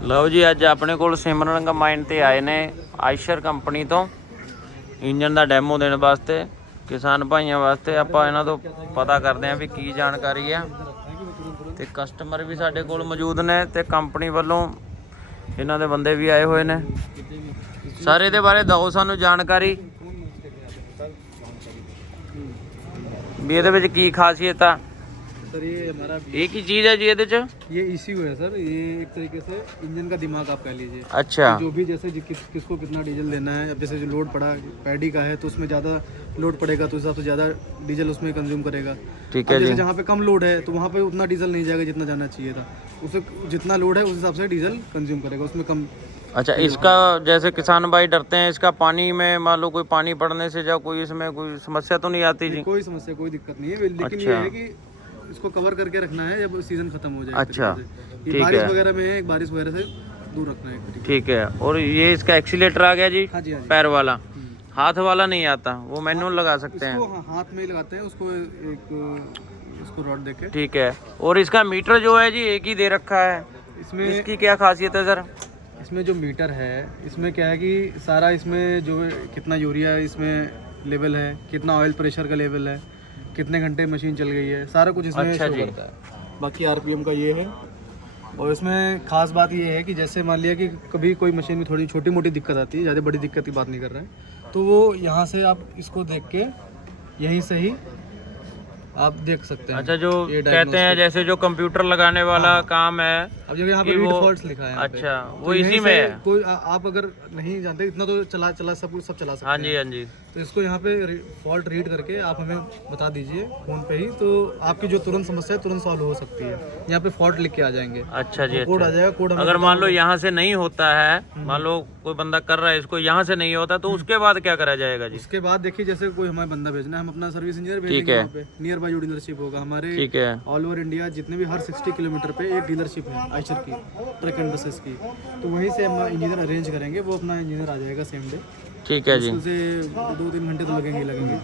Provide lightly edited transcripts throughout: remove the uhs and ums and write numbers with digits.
ਲਓ ਜੀ ਅੱਜ ਆਪਣੇ ਕੋਲ ਸਿਮਰਨ ਕੰਬਾਈਨ ਤੇ ਆਏ ਨੇ ਆਇਸ਼ਰ ਕੰਪਨੀ ਤੋਂ ਇੰਜਨ ਦਾ ਡੈਮੋ ਦੇਣ ਵਾਸਤੇ ਕਿਸਾਨ ਭਾਈਆਂ ਵਾਸਤੇ। ਆਪਾਂ ਇਹਨਾਂ ਤੋਂ ਪਤਾ ਕਰਦੇ ਆਂ ਵੀ ਕੀ ਜਾਣਕਾਰੀ ਆ ਤੇ ਕਸਟਮਰ ਵੀ ਸਾਡੇ ਕੋਲ ਮੌਜੂਦ ਨੇ ਤੇ ਕੰਪਨੀ ਵੱਲੋਂ ਇਹਨਾਂ ਦੇ ਬੰਦੇ ਵੀ ਆਏ ਹੋਏ ਨੇ। ਸਾਰੇ ਇਹਦੇ ਬਾਰੇ ਦਿਓ ਸਾਨੂੰ ਜਾਣਕਾਰੀ ਵੀ ਇਹਦੇ ਵਿੱਚ ਕੀ ਖਾਸੀਅਤ ਆ। सर ये हमारा एक ही चीज़ है जी ये ये ECU है सर। ये एक तरीके से इंजन का दिमाग आप कह लीजिए। अच्छा जो भी जैसे किसको कितना डीजल देना है, अब जैसे जो लोड पड़ा पैडी का है तो उसमें ज़्यादा लोड पड़ेगा तो उस हिसाब से ज़्यादा डीजल उसमें कंज्यूम करेगा। ठीक है जी। जहाँ पे कम लोड है तो वहाँ पे उतना डीजल नहीं जाएगा जितना जाना चाहिए था। उसे जितना लोड है उस हिसाब से डीजल कंज्यूम करेगा, उसमें कम। अच्छा इसका जैसे किसान भाई डरते हैं इसका पानी में मान लो कोई पानी पड़ने से या कोई इसमें कोई समस्या तो नहीं आती जी? कोई समस्या कोई दिक्कत नहीं है, लेकिन ये है कि इसको कवर करके रखना है जब सीजन खत्म हो जाए। अच्छा ये बारिश वगैरह में है, बारिश वगैरह से दूर रखना है। ठीक है। और ये इसका एक्सीलेटर आ गया जी? हाँ जी, हाँ जी। पैर वाला, हाथ वाला नहीं आता, वो मैनुअल लगा सकते हैं? हाथ में ही लगाते हैं उसको, इसको रॉड देके। ठीक है। और इसका मीटर जो है जी एक ही दे रखा है, इसमें इसकी क्या खासियत है सर? इसमें जो मीटर है इसमें क्या है कि सारा इसमें जो कितना यूरिया इसमें लेवल है, कितना ऑयल प्रेशर का लेवल है, कितने घंटे मशीन चल गई है, सारा कुछ इसमें अच्छा शो जी। करता है। बाकी RPM का ये है। और इसमें खास बात ये है कि जैसे मान लिया कि कभी कोई मशीन में थोड़ी छोटी मोटी दिक्कत आती है, ज़्यादा बड़ी दिक्कत की बात नहीं कर रहे हैं, तो वो यहाँ से आप इसको देख के यहीं से ही आप देख सकते हैं। अच्छा जो कहते हैं जैसे जो कंप्यूटर लगाने वाला काम है, अब जब यहाँ पे रीड फॉल्ट्स लिखा है यहाँ पे, अच्छा तो वो इसी में है। कोई आप अगर नहीं जानते इतना तो चला सब चला सकते हाँ हैं। जी हाँ जी। तो इसको यहाँ पे फॉल्ट रीड करके आप हमें बता दीजिए फ़ोन पे ही, तो आपकी जो तुरंत समस्या है तुरंत सॉल्व हो सकती है। यहाँ पे फॉल्ट लिख के आ जाएंगे। अच्छा जी। कोड आ अच्छा। जाएगा, कोड अगर मान लो यहाँ से नहीं होता है, मान लो कोई बंदा कर रहा है इसको, यहाँ से नहीं होता तो उसके बाद क्या करा जाएगा जी? उसके बाद देखिए जैसे कोई हमें बंदा भेजना है, हम अपना सर्विस इंजीनियर ठीक भेजेंगे है। वहाँ पे नियर बाय जो डीलरशिप होगा हमारे। ठीक है। ऑल ओवर इंडिया जितने भी हर 60 किलोमीटर पे एक डीलरशिप है आइशर की, ट्रक एंड बसेस की, तो वहीं से हम इंजीनियर अरेंज करेंगे। वो अपना इंजीनियर आ जाएगा सेम डे। ठीक है जी। से 2-3 घंटे तो लगेंगे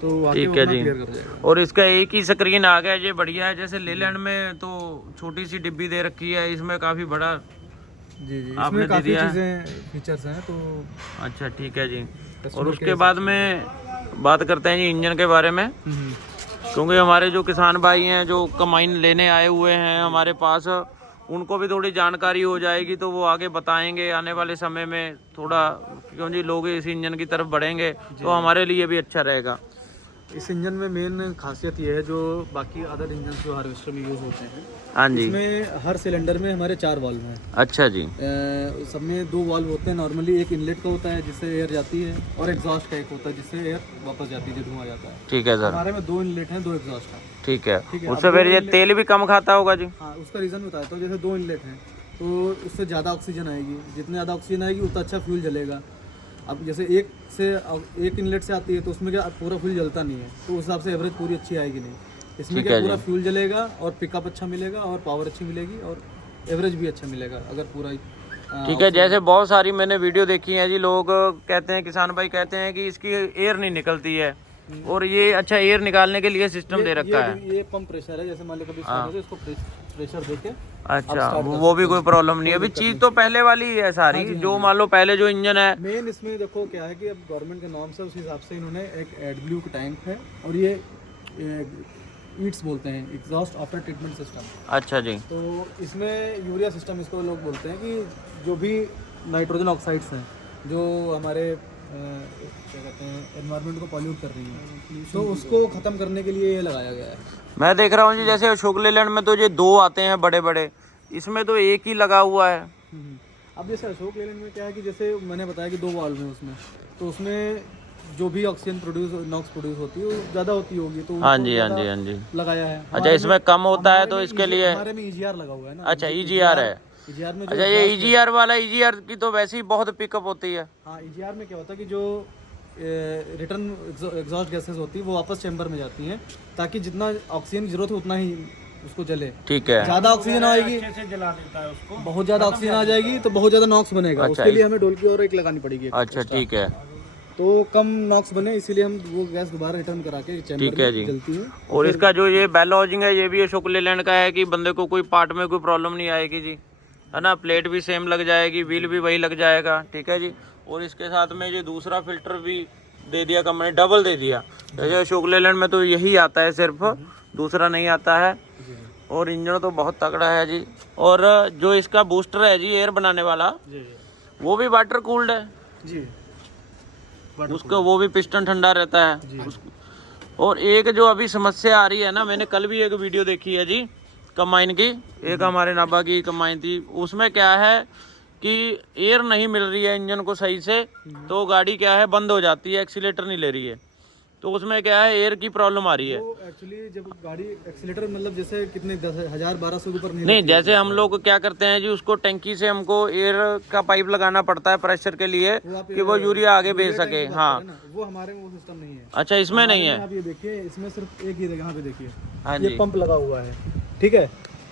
तो आके ठीक वो है अपना जी। क्लियर कर जाएगा। और इसका एक ही स्क्रीन आ गया, ये बढ़िया है। जैसे लेलैंड में तो छोटी सी डिब्बी दे रखी है, इसमें काफी बड़ा जी जी, आपने इसमें दे काफ़ी दिया है। चीज़ें फीचर्स हैं तो। अच्छा ठीक है जी। कस्टमर और के उसके हिसाब बाद में बात करते हैं जी इंजन के बारे में, क्योंकि हमारे जो किसान भाई हैं जो कंबाइन लेने आए हुए हैं हमारे पास, उनको भी थोड़ी जानकारी हो जाएगी तो वो आगे बताएंगे आने वाले समय में थोड़ा, क्यों जी लोग इस इंजन की तरफ बढ़ेंगे तो हमारे लिए भी अच्छा रहेगा। इस इंजन में मेन खासियत ये है जो बाकी अदर इंजन जो हार्वेस्टर में यूज़ होते हैं, हाँ जी। इसमें हर सिलेंडर में हमारे 4 वाल्व हैं। अच्छा जी। सब में 2 वाल्व होते हैं नॉर्मली। एक इनलेट का होता है जिससे एयर जाती है, और एग्जॉस्ट का एक होता है जिससे एयर वापस जाती है, जो धुआं जाता है। ठीक है सर। हमारे में 2 इनलेट हैं, 2 एग्जॉस्ट हैं। ठीक है। ठीक है, उससे अब फिर दो ये इनलेट- तेल भी कम खाता होगा जी? हाँ, उसका रीज़न बताता हूँ। जैसे 2 इनलेट हैं तो उससे ज़्यादा ऑक्सीजन आएगी, जितनी ज़्यादा ऑक्सीजन आएगी उतना अच्छा फ्यूल जलेगा। अब जैसे एक इनलेट से आती है तो उसमें क्या पूरा फ्यूल जलता नहीं है, तो उस हिसाब से एवरेज पूरी अच्छी आएगी नहीं। इसमें ठीक क्या है पूरा जी। फ्यूल जलेगा और पिकअप अच्छा मिलेगा और पावर अच्छी मिलेगी और एवरेज भी अच्छा मिलेगा अगर पूरा ठीक है। जैसे बहुत सारी मैंने वीडियो देखी है जी, लोग कहते हैं, किसान भाई कहते हैं कि इसकी एयर नहीं निकलती है, और ये अच्छा एयर निकालने के लिए सिस्टम दे रखा है। ये पंप प्रेशर है, जैसे मान लो कभी स्टार्ट हो तो इसको प्रेशर देके। अच्छा वो भी कोई प्रॉब्लम नहीं है अभी? चीज तो पहले वाली ही है सारी, जो मान लो पहले जो इंजन है। मेन इसमें देखो क्या है कि अब गवर्नमेंट के नॉर्म्स है, उस हिसाब से इन्होंने एक एडब्ल्यू का टैंक है, और ये ईट्स बोलते हैं, एग्जॉस्ट आफ्टर ट्रीटमेंट सिस्टम। अच्छा जी। तो इसमें यूरिया सिस्टम इसको लोग बोलते हैं कि जो भी नाइट्रोजन ऑक्साइड्स हैं जो हमारे क्या कहते हैं एनवायरनमेंट को पॉल्यूट कर रही हैं, तो उसको ख़त्म करने के लिए ये लगाया गया है। मैं देख रहा हूँ जी जैसे अशोक लेलैंड में तो ये 2 आते हैं बड़े बड़े, इसमें तो एक ही लगा हुआ है। अब जैसे अशोक लेलैंड में क्या है कि जैसे मैंने बताया कि 2 वाल्व हैं उसमें, तो उसमें जो भी ऑक्सीजन नॉक्स प्रोड्यूस होती है वो ज़्यादा होती होगी, तो हाँ जी हाँ जी हाँ जी। लगाया है। अच्छा इसमें कम होता है तो इसके लिए? हमारे में EGR लगा हुआ है ना। अच्छा EGR है। EGR में अच्छा ये EGR वाला, EGR की तो वैसे ही बहुत पिकअप होती है। हाँ, EGR में क्या होता है कि जो रिटर्न एग्जॉस्ट गैसेस होती है वो वापस चैम्बर में जाती हैं, ताकि जितना ऑक्सीजन की जरूरत है उतना ही उसको जले। ठीक है। ज़्यादा ऑक्सीजन आएगी, जला देता है उसको। बहुत ज़्यादा ऑक्सीजन आ जाएगी तो बहुत ज़्यादा नॉक्स बनेगा। अच्छा, उसके लिए हमें डोल की और एक लगानी पड़ेगी। अच्छा ठीक है। तो कम नॉक्स बने, इसीलिए हम वो गैस दोबारा रिटर्न करा के चैम्बर ठीक है में जी। जलती है। और इसका जो ये बेल हाउसिंग है ये भी अशोक लेलैंड का है कि बंदे को कोई पार्ट में कोई प्रॉब्लम नहीं आएगी जी? है ना। प्लेट भी सेम लग जाएगी, व्हील भी वही लग जाएगा, ठीक है जी। और इसके साथ में ये दूसरा फिल्टर भी दे दिया कंपनी, डबल दे दिया। जैसे अशोक लेलैंड में तो यही आता है सिर्फ, दूसरा नहीं आता है। और इंजन तो बहुत तगड़ा है जी। और जो इसका बूस्टर है जी एयर बनाने वाला, वो भी वाटर कूल्ड है जी, उसका, वो भी पिस्टन ठंडा रहता है। और एक जो अभी समस्या आ रही है ना, मैंने कल भी एक वीडियो देखी है जी कंबाइन की, एक हमारे नाभा की कंबाइन थी, उसमें क्या है कि एयर नहीं मिल रही है इंजन को सही से, तो गाड़ी क्या है बंद हो जाती है, एक्सीलेटर नहीं ले रही है। तो उसमें क्या है एयर की प्रॉब्लम आ रही है। तो एक्चुअली जब गाड़ी एक्सीलेटर मतलब जैसे कितने 10,000-1200 के ऊपर नहीं, जैसे हम लोग क्या करते हैं जी, उसको टंकी से हमको एयर का पाइप लगाना पड़ता है प्रेशर के लिए कि वो यूरिया आगे भेज सके। हाँ, वो हमारे में वो सिस्टम नहीं है। अच्छा, इसमें नहीं है। आप ये देखिए, इसमें सिर्फ एक ही यहाँ पे देखिए, हाँ ये जी, पंप लगा हुआ है, ठीक है।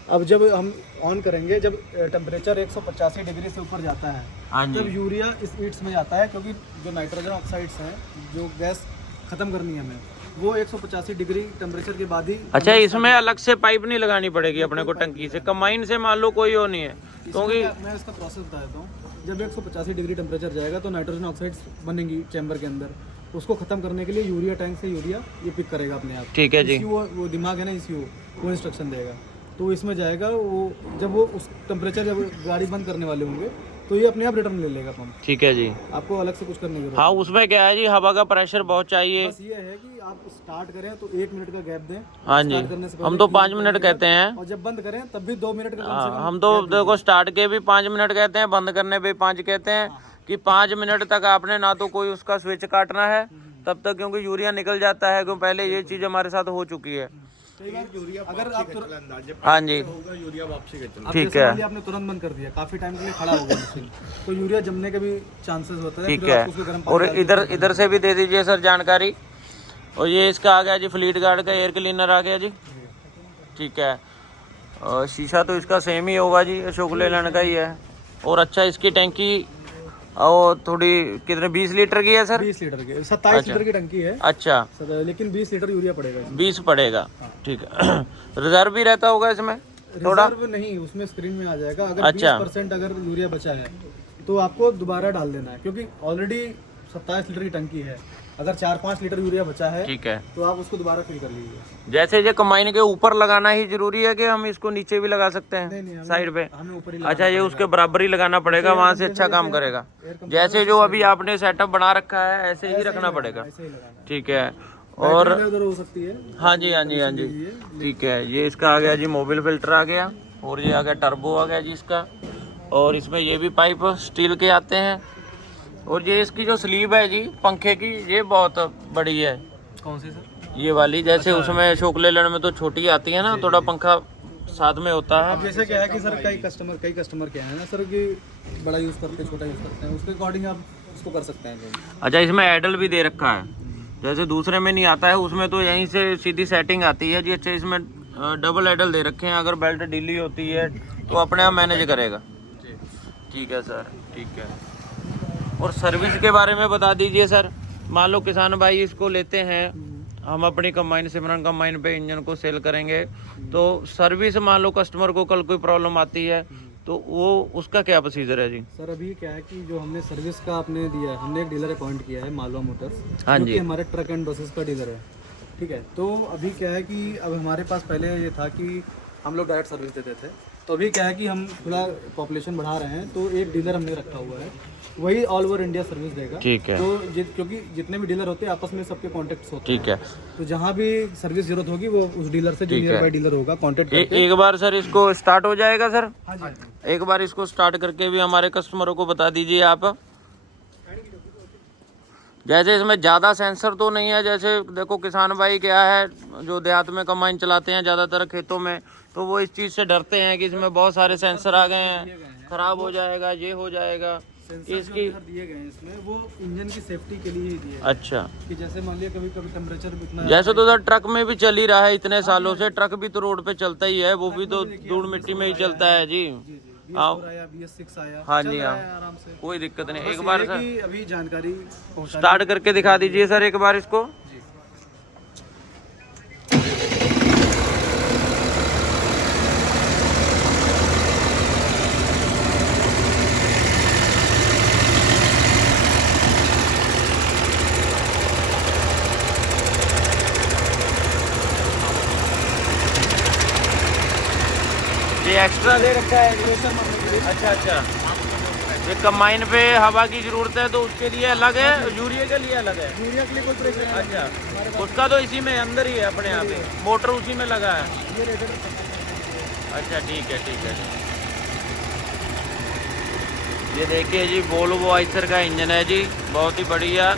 अब जब हम ऑन करेंगे, जब टेम्परेचर 185 डिग्री से ऊपर जाता है, हाँ तब जी, यूरिया इस ईट्स में जाता है, क्योंकि जो नाइट्रोजन ऑक्साइड्स हैं, जो गैस खत्म करनी है हमें, वो 185 डिग्री टेम्परेचर के बाद ही। अच्छा, इसमें अलग से पाइप नहीं लगानी पड़ेगी अपने को टंकी से, कंबाइन से मान लो कोई वो नहीं है, क्योंकि मैं इसका प्रोसेस बता देता हूँ। जब 185 डिग्री टेम्परेचर जाएगा तो नाइट्रोजन ऑक्साइड्स बनेंगी चैम्बर के अंदर, उसको खत्म करने के लिए यूरिया टैंक से यूरिया ये पिक करेगा अपने आप, ठीक है जी। वो दिमाग है ना ECU, वो इंस्ट्रक्शन देगा, तो इसमें जाएगा वो। जब वो उस टेम्परेचर जब गाड़ी बंद करने वाले होंगे तो ये अपने आप रिटर्न ले लेगा पंप, ठीक है जी। आपको अलग से कुछ करने की जरूरत हाँ, उसमें क्या है जी, हवा का प्रेशर बहुत चाहिए। बस ये है कि आप स्टार्ट करें तो 1 मिनट का गैप दें। हाँ जी, स्टार्ट करने से पहले हम तो 3 5 मिनट कहते हैं। और जब बंद करें तब भी 2 मिनट का कम से हाँ, कम हम तो देखो स्टार्ट के भी 5 मिनट कहते हैं, बंद करने पे 5 कहते हैं, कि 5 मिनट तक आपने ना तो कोई उसका स्विच काटना है तब तक, क्योंकि यूरिया निकल जाता है, क्योंकि पहले ये चीज़ हमारे साथ हो चुकी है। अगर आप हाँ जी, यूरिया वापसी का ठीक है, आपने तुरंत बंद कर दिया, काफी टाइम के लिए खड़ा हो गया मशीन, तो यूरिया जमने के भी चांसेस होते हैं। ठीक फिर है। आप उसको गर्म पानी और डाल के इधर इधर से भी दे दीजिए सर जानकारी। और ये इसका आ गया जी फ्लीट गार्ड का एयर क्लीनर आ गया जी, ठीक है। और शीशा तो इसका सेम ही होगा जी, अशोक लेलैंड का ही है। और अच्छा, इसकी टैंकी और थोड़ी कितने 20 लीटर की है सर? 20 लीटर की, 27 लीटर की टंकी है। अच्छा, लेकिन 20 लीटर यूरिया पड़ेगा इसमें। 20 पड़ेगा, ठीक है। रिजर्व भी रहता होगा इसमें थोड़ा? रिजर्व नहीं, उसमें स्क्रीन में आ जाएगा। अगर अच्छा। 20% अगर यूरिया बचा है तो आपको दोबारा डाल देना है, क्योंकि ऑलरेडी 27 लीटर की टंकी है। अगर 4-5 लीटर यूरिया बचा है ठीक है, तो आप उसको दोबारा फिल कर लीजिए। जैसे ये कंबाइन के ऊपर लगाना ही जरूरी है कि हम इसको नीचे भी लगा सकते हैं नहीं, साइड पे? हमें ऊपर ही अच्छा, ये उसके बराबर ही लगाना पड़ेगा, वहां से अच्छा काम करेगा। जैसे जो अभी आपने सेटअप बना रखा है ऐसे ही रखना पड़ेगा, ऐसे ही लगाना। ठीक है। और उधर हो सकती है। हाँ जी, हाँ जी, हाँ जी, ठीक है। ये इसका आ गया जी मोबिल फिल्टर आ गया, और ये आ गया टर्बो आ गया जी इसका। और इसमें ये भी पाइप स्टील के आते हैं। और ये इसकी जो स्लीव है जी पंखे की, ये बहुत बड़ी है। कौन सी सर? ये वाली, जैसे उसमें अशोक लेलैंड में तो छोटी आती है ना, थोड़ा पंखा साथ में होता है। अब जैसे क्या है कि सर कई कस्टमर क्या है ना सर, कि बड़ा यूज़ करते हैं, छोटा यूज़ करते हैं, उसके अकॉर्डिंग आप उसको कर सकते हैं। अच्छा, इसमें एडल भी दे रखा है, जैसे दूसरे में नहीं आता है, उसमें तो यहीं से सीधी सेटिंग आती है जी। अच्छा, इसमें डबल एडल दे रखे हैं, अगर बेल्ट ढीली होती है तो अपने आप मैनेज करेगा। ठीक है सर, ठीक है। और सर्विस के बारे में बता दीजिए सर। मान लो किसान भाई इसको लेते हैं, हम अपनी कंबाइन सिमरन कंबाइन पे इंजन को सेल करेंगे, तो सर्विस मान लो कस्टमर को कल कोई प्रॉब्लम आती है तो वो उसका क्या प्रोसीजर है जी? सर अभी क्या है कि जो हमने सर्विस का आपने दिया है, हमने एक डीलर अपॉइंट किया है मालवा मोटर्स, हाँ जो जी, कि हमारे ट्रक एंड बसेस का डीलर है, ठीक है। तो अभी क्या है कि अब हमारे पास पहले ये था कि हम लोग डायरेक्ट सर्विस देते थे, तो अभी क्या है कि हम थोड़ा पॉपुलेशन बढ़ा रहे हैं, तो एक डीलर हमने रखा हुआ है, वही ऑल ओवर इंडिया सर्विस देगा। ठीक है, तो क्योंकि जितने भी डीलर होते हैं आपस में सबके कॉन्टेक्ट होते हैं, ठीक है। तो जहाँ भी सर्विस जरूरत होगी वो उस डीलर से, जो नियर बाई डीलर होगा, कॉन्टेक्ट करके। एक बार सर इसको स्टार्ट हो जाएगा सर? हाँ जी, एक बार इसको स्टार्ट करके भी हमारे कस्टमरों को बता दीजिए आप। जैसे इसमें ज़्यादा सेंसर तो नहीं है, जैसे देखो किसान भाई क्या है जो देहात में कंबाइन चलाते हैं ज़्यादातर खेतों में, तो वो इस चीज़ से डरते हैं कि इसमें बहुत सारे सेंसर आ गए हैं, ख़राब हो जाएगा, ये हो जाएगा। इसकी दिए गए हैं इसमें, वो इंजन की सेफ्टी के लिए ही दिए हैं, अच्छा, कि जैसे मान लिया कभी टेम्परेचर इतना, जैसे तो सर ट्रक में भी चल ही रहा है इतने सालों से, ट्रक भी तो रोड पे चलता ही है, वो भी तो धूल मिट्टी में ही चलता है जी। आओ, BS6 आया, हाँ चल जी, रहा हाँ, है आराम से। कोई दिक्कत नहीं। बस एक ये बार है सर कि अभी जानकारी स्टार्ट करके दिखा दीजिए सर एक बार इसको। ये एक्स्ट्रा दे रखा है जी। अच्छा अच्छा, ये कंबाइन पे हवा की ज़रूरत है तो उसके लिए अलग है, यूरिया के लिए अलग है। यूरिया के लिए कोई प्रेशर नहीं। अच्छा, उसका तो इसी में अंदर ही है अपने यहाँ पे, मोटर उसी में लगा है। ये रेडर। अच्छा ठीक है ठीक है। ये देखिए जी, वोल्वो आइसर का इंजन है जी, बहुत ही बढ़िया।